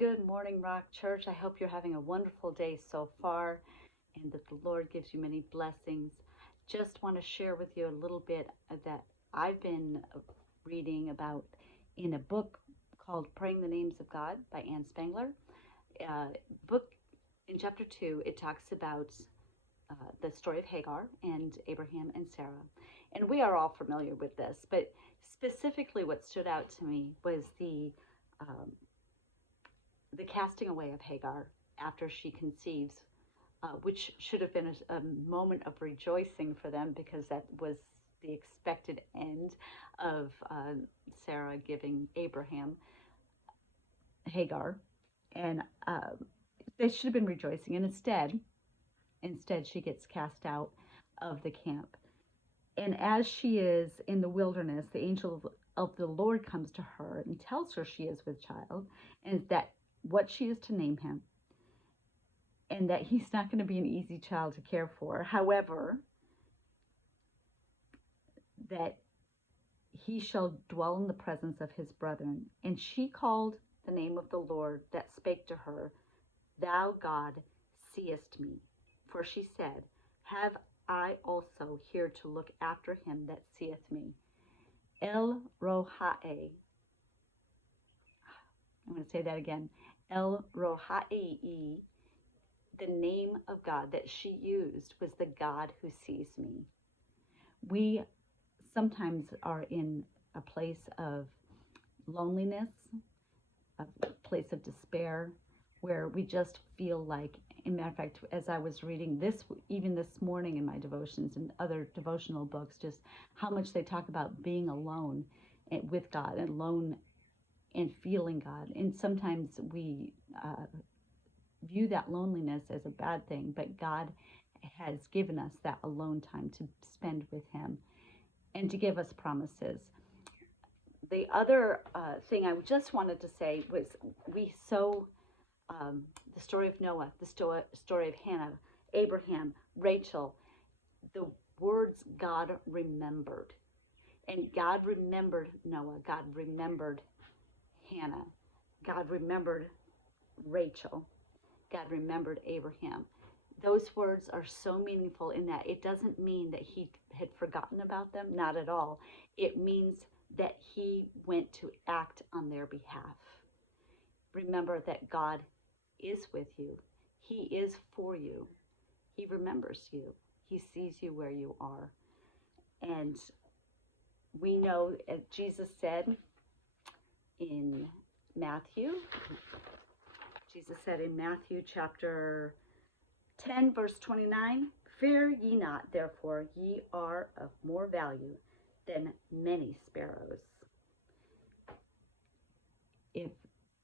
Good morning, Rock Church. I hope you're having a wonderful day so far and that the Lord gives you many blessings. Just want to share with you a little bit that I've been reading about in a book called Praying the Names of God by Anne Spangler. Book in chapter 2, it talks about the story of Hagar and Abraham and Sarah. And we are all familiar with this, but specifically what stood out to me was um, the casting away of Hagar after she conceives, which should have been a moment of rejoicing for them because that was the expected end of Sarah giving Abraham Hagar. And they should have been rejoicing. And instead, she gets cast out of the camp. And as she is in the wilderness, the angel of the Lord comes to her and tells her she is with child and that what she is to name him, and that he's not going to be an easy child to care for. However, that he shall dwell in the presence of his brethren. And she called the name of the Lord that spake to her, Thou God seest me. For she said, Have I also here to look after him that seeth me? El Rohae. I'm going to say that again. El Rohae. The name of God that she used was the God who sees me. We sometimes are in a place of loneliness, a place of despair, where we just feel like, in matter of fact, as I was reading this, even this morning in my devotions and other devotional books, just how much they talk about being alone with God and alone and feeling God. And sometimes we view that loneliness as a bad thing, but God has given us that alone time to spend with him and to give us promises. The other thing I just wanted to say was the story of Noah, the story of Hannah, Abraham, Rachel, the words God remembered. And God remembered Noah, God remembered Hannah, God remembered Rachel, God remembered Abraham. Those words are so meaningful in that it doesn't mean that he had forgotten about them, not at all. It means that he went to act on their behalf. Remember that God is with you. He is for you. He remembers you. He sees you where you are. And we know, as Jesus said in Matthew, chapter 10, verse 29, Fear ye not, therefore ye are of more value than many sparrows. If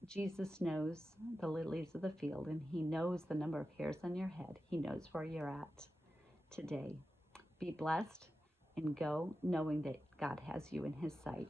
Jesus knows the lilies of the field and he knows the number of hairs on your head, he knows where you're at today. Be blessed and go knowing that God has you in his sight.